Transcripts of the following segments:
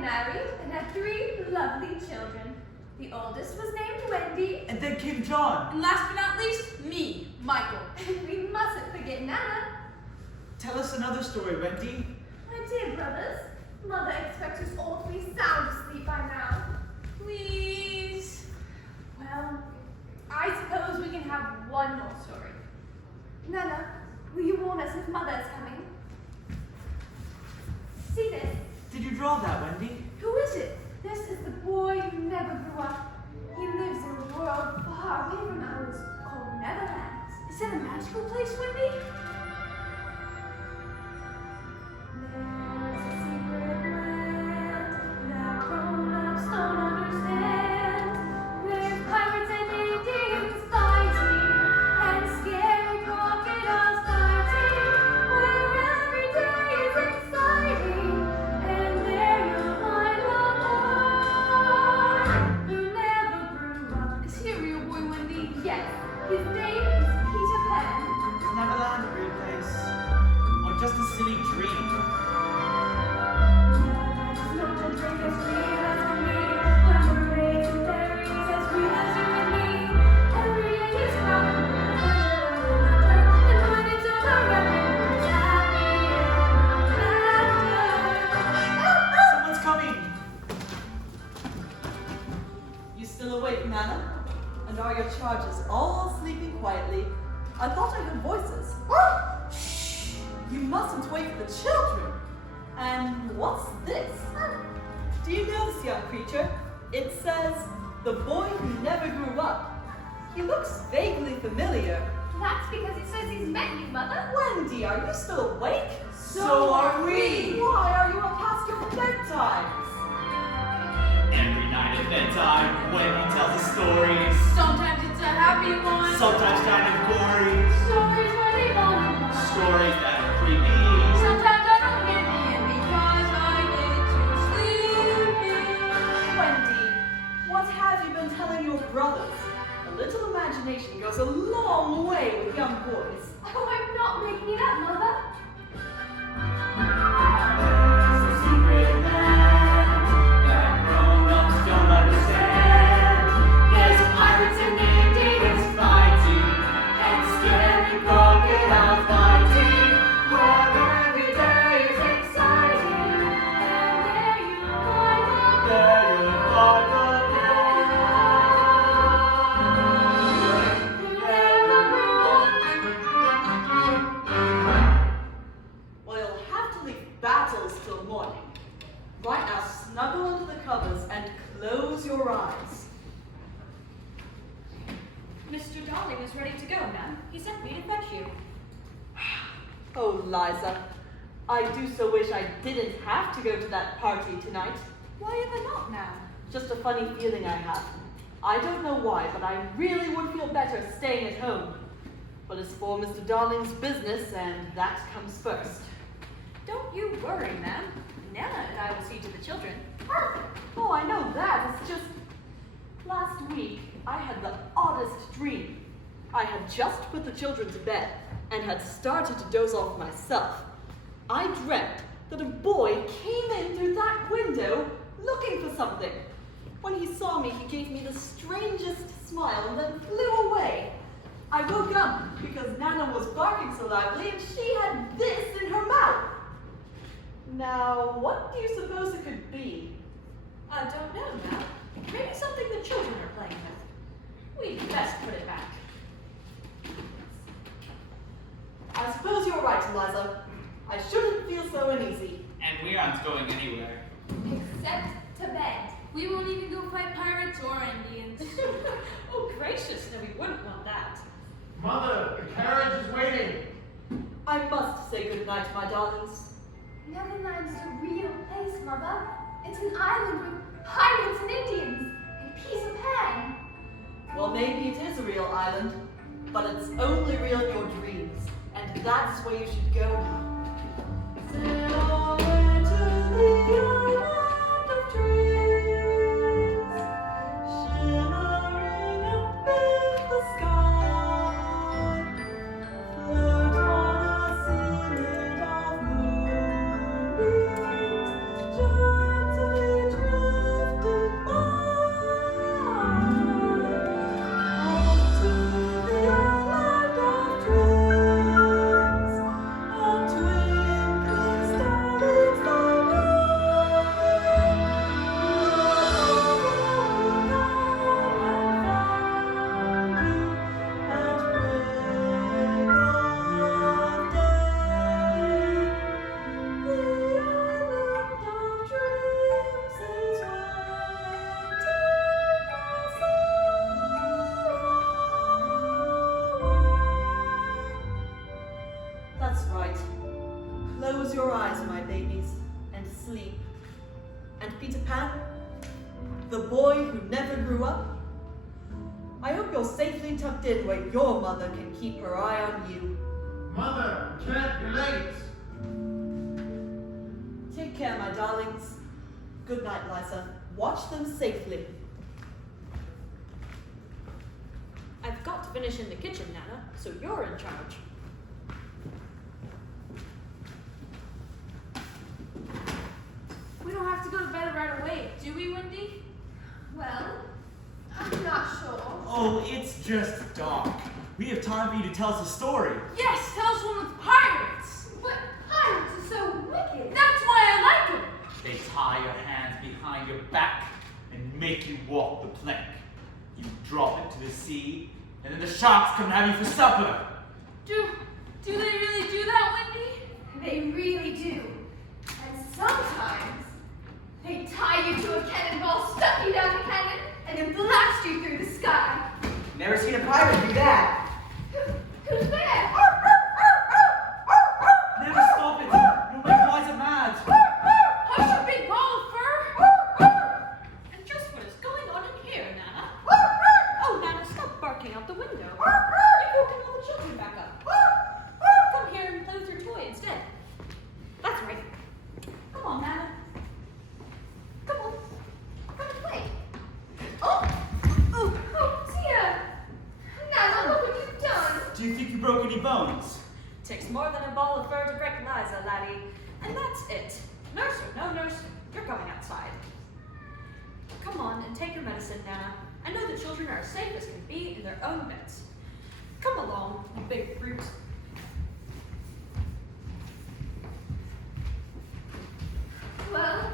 married and had 3 lovely children. The oldest was named Wendy. And then came John. And last but not least, me, Michael. And we mustn't forget Nana. Tell us another story, Wendy. My dear brothers, Mother expects us all to be sound asleep by now. Please. Well, I suppose we can have one more story. Nana, will you warn us if Mother is coming? See this? Did you draw that, Wendy? Who is it? This is the boy who never grew up. He lives in a world far away from ours called Neverland. Is it a magical place, Wendy? There's a secret land that grown-ups don't understand. There's pirates and Indians fighting and scary crocodiles fighting, where every day is exciting, and there you'll find a boy who never grew up. Is he a real boy, Wendy? Yes, his name is Peter Pan. Is Neverland a real place? Or just a silly dream? Someone's coming! You still awake, Nana? And are your charges all sleeping quietly? I thought I heard voices. Shh! You mustn't wake the children. And what's this? Do you know this young creature? It says, the boy who never grew up. He looks vaguely familiar. That's because he says he's met you, Mother. Wendy, are you still awake? So are we. Why are you up past your bedtimes? Every night at bedtime, Wendy tells us stories. Sometimes it's a happy one. Sometimes kind of gory. Stories where they bond. Stories that are creepy. Sometimes I don't get in because I get too sleepy. Wendy, what have you been telling your brothers? A little imagination goes a long way with young boys. Oh, I'm not making it up, Mother. There's a secret land that grown-ups don't understand. There's pirates and Indians fighting and scary crocodiles fighting, where every day is exciting, And there you find a there you'll find a Well, you'll have to leave battles till morning. Right now, snuggle under the covers and close your eyes. Mr. Darling is ready to go, ma'am. He sent me to fetch you. Oh, Liza, I do so wish I didn't have to go to that party tonight. Why ever not, ma'am? Just a funny feeling I have. I don't know why, but I really would feel better staying at home. But it's for Mr. Darling's business, and that comes first. Don't you worry, ma'am. Nana and I will see to the children. Oh, I know that. It's just last week I had the oddest dream. I had just put the children to bed and had started to doze off myself. I dreamt that a boy came in through that window looking for something. When he saw me, he gave me the strangest smile and then flew away. I woke up because Nana was barking so loudly and she had this in her mouth. Now, what do you suppose it could be? I don't know, ma'am. Maybe something the children are playing with. We'd best put it back. I suppose you're right, Eliza. I shouldn't feel so uneasy. And we aren't going anywhere. except to bed. We won't even go fight pirates or Indians. Oh, gracious, no, we wouldn't want that. Mother, the carriage is waiting. I must say goodnight, my darlings. Neverland is a real place, Mother. It's an island with pirates and Indians and Peter Pan. Well, maybe it is a real island, but it's only real in your dreams, and that's where you should go now. Sail away to the island of dreams, shimmering up in the sky. Float on a sea made of moonbeams, gently That's right. Close your eyes, my babies, and sleep. And Peter Pan, the boy who never grew up, I hope you're safely tucked in where your mother can keep her eye on you. Mother, can't be late. Take care, my darlings. Good night, Liza. Watch them safely. I've got to finish in the kitchen, Nana, so you're in charge. We don't have to go to bed right away, do we, Wendy? Well, I'm not sure. Oh, it's just dark. We have time for you to tell us a story. Yes, tell us one with pirates. But pirates are so wicked. That's why I like them. They tie your hands behind your back and make you walk the plank. You drop it to the sea, and then the sharks come and have you for supper. Do they really do that, Wendy? They really do. And sometimes they tie you to a cannonball, stuck you down the cannon, and then blast you through the sky. Never seen a pirate do that. Who's there? Never stop it. You'll make Liza mad. Hush, you big ball of fur! And just what is going on in here, Nana? Oh, Nana, stop barking out the window. You've woken all the children back up. Come here and play with your toy instead. That's right. Come on, Nana. Come on. Come and play. Oh, Tia! Nana, look what you've done. Do you think you broke any bones? Takes more than a ball of fur to break Liza, laddie. And that's it. Nurse or no nurse, you're going outside. Come on and take your medicine, Nana. I know the children are as safe as can be in their own beds. Come along, you big brute. Well,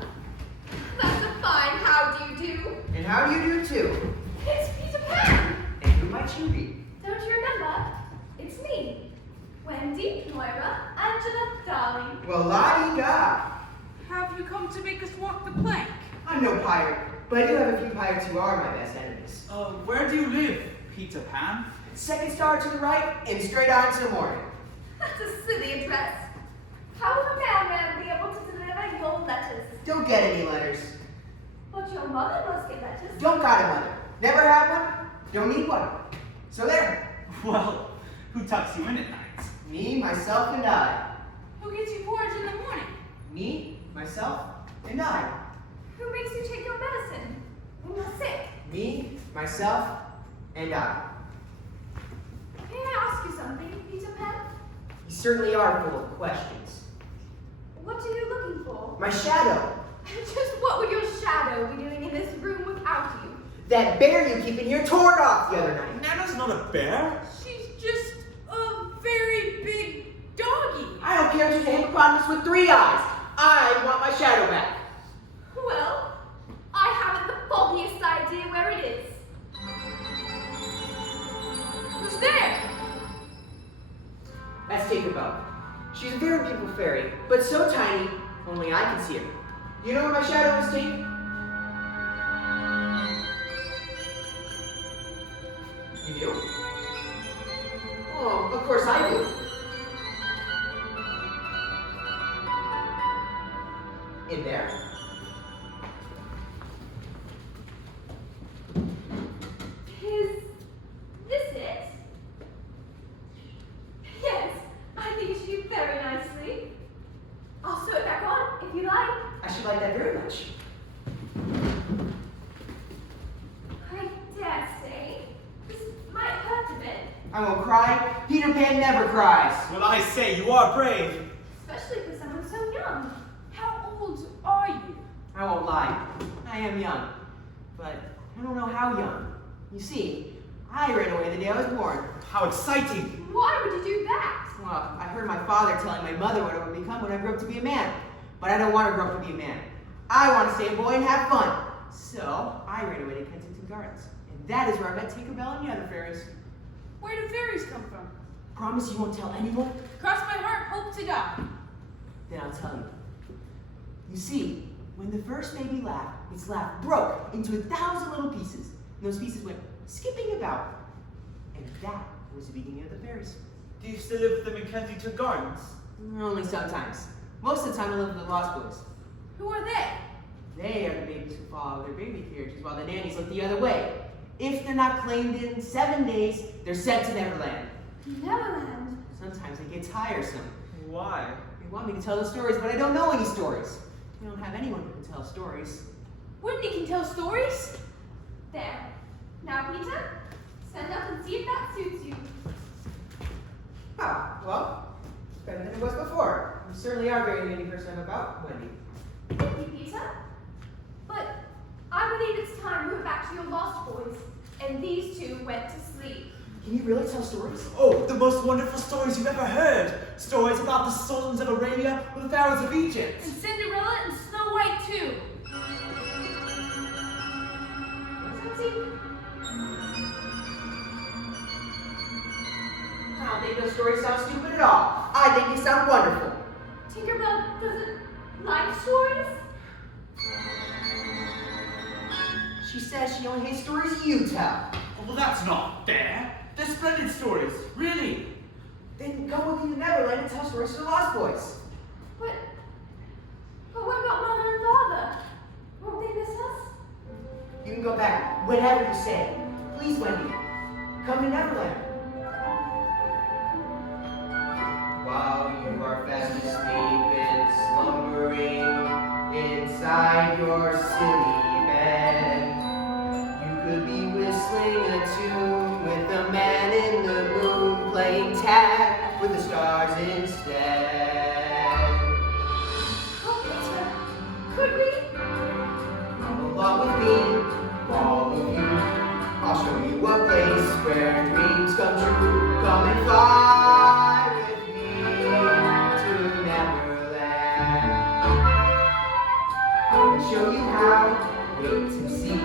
that's a fine how do you do. And how do you do too? It's Peter Pan. And who might you be? Don't you remember? It's me. Wendy, Moira, Angela, darling. Well, la-di-da. Have you come to make us walk the plank? I'm no pirate, but I do have a few pirates who are my best enemies. Where do you live, Peter Pan? Second star to the right and straight on to the morning. That's a silly address. How will a mailman be able to deliver your letters? Don't get any letters. But your mother must get letters. Don't got a mother. Never had one. Don't need one. So there. Well, who tucks you in at night? Me, myself, and I. Who gets you porridge in the morning? Me, myself, and I. Who makes you take your medicine when you're sick? Me, myself, and I. May I ask you something, Peter Pan? You certainly are full of questions. What are you looking for? My shadow. Just what would your shadow be doing in this room without you? That bear you keep in here tore it off the other night. Nana's not a bear. She's just a very big doggy. I don't care if she's a hippopotamus with 3 eyes. I want my shadow back. Well, I haven't the foggiest idea where it is. Who's there? That's Tinkerbell. She's a very beautiful fairy, but so tiny, only I can see her. You know where my shadow is, Tink? You do? Oh, of course I do. In there. Is this it? Yes, I think it should be very nicely. I'll sew it back on if you like. I should like that very much. I dare say this might hurt a bit, I won't cry. Peter Pan never cries. Well, I say, you are brave. especially for someone so young. How old are you? I won't lie. I am young. But I don't know how young. You see, I ran away the day I was born. How exciting. Why would you do that? Well, I heard my father telling my mother what I would become when I grew up to be a man. But I don't want to grow up to be a man. I want to stay a boy and have fun. So I ran away to Kensington Gardens. And that is where I met Tinkerbell and the other fairies. Where do fairies come from? Promise you won't tell anyone? Cross my heart, hope to God. Then I'll tell you. You see, when the first baby laughed, its laugh broke into 1,000 little pieces. And those pieces went skipping about. And that was the beginning of the fairies. Do you still live with them in Kensington Gardens? Only sometimes. Most of the time I live with the Lost Boys. Who are they? They are the babies who fall out of their baby carriages while the nannies look the other way. If they're not claimed in 7 days, they're sent to Neverland. Neverland. Sometimes they get tiresome. Why? They want me to tell the stories, but I don't know any stories. We don't have anyone who can tell stories. Whitney can tell stories. There. Now, Peter, stand up and see if that suits you. Ah, well, better than it was before. You certainly are very many person about, Wendy. Thank you, Peter. But I believe it's time we went back to your Lost Boys, and these two went to sleep. Can you really tell stories? Oh, the most wonderful stories you've ever heard. Stories about the sultans of Arabia or the pharaohs of Egypt. And Cinderella and Snow White, too. What's that secret? I don't think those stories sound stupid at all. I think they sound wonderful. Tinkerbell doesn't like stories? She says she only hates stories you tell. Oh, well, that's not fair. They're splendid stories, really. Then go with me to Neverland and tell stories to the Lost Boys. But what about Mother and Father? Won't they miss us? You can go back whenever you say. Please, Wendy, come to Neverland. While you are fast asleep and slumbering inside your silly bed, you could be whistling a tune with the man in the moon, playing tag with the stars instead. Oh, Peter, could we? Come along with me, all of you. I'll show you a place where dreams come true. Come and fly with me to Neverland. I'll show you how. Wait and see.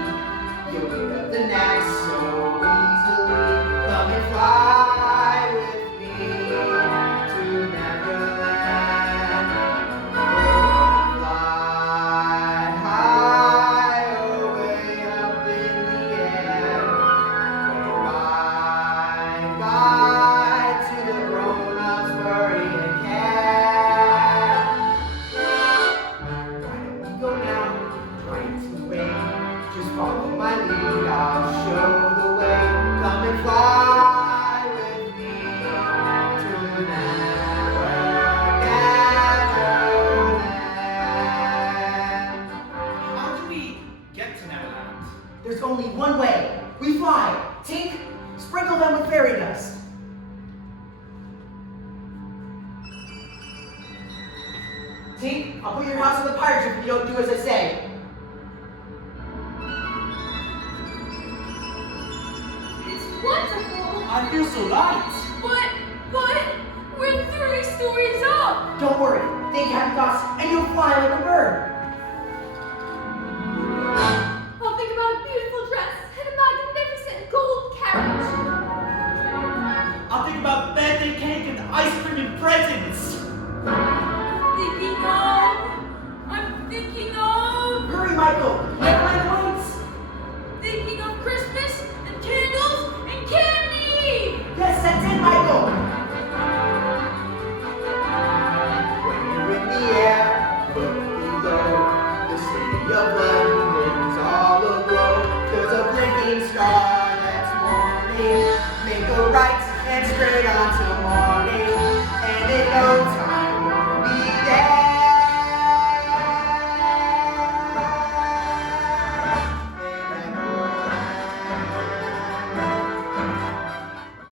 You'll pick up the knack so easily. Come and fly with me to Neverland. We'll fly high, way up in the air. Wave bye to the grown-ups worry and care. Why don't we go now? Trying to wait. Just follow my lead, I'll show the way. Come and fly with me to Neverland. How do we get to Neverland? There's only one way. We fly. Tink, sprinkle them with fairy dust. Tink, I'll put your house on the pirate ship if you don't do as I say. It's wonderful. I feel so light. But we're 3 stories up. Don't worry. Think happy thoughts and you'll fly like a bird. I'll think about a beautiful dress and a magnificent gold carriage. I'll think about birthday cake and ice cream and presents. I'm thinking of. Hurry, Michael.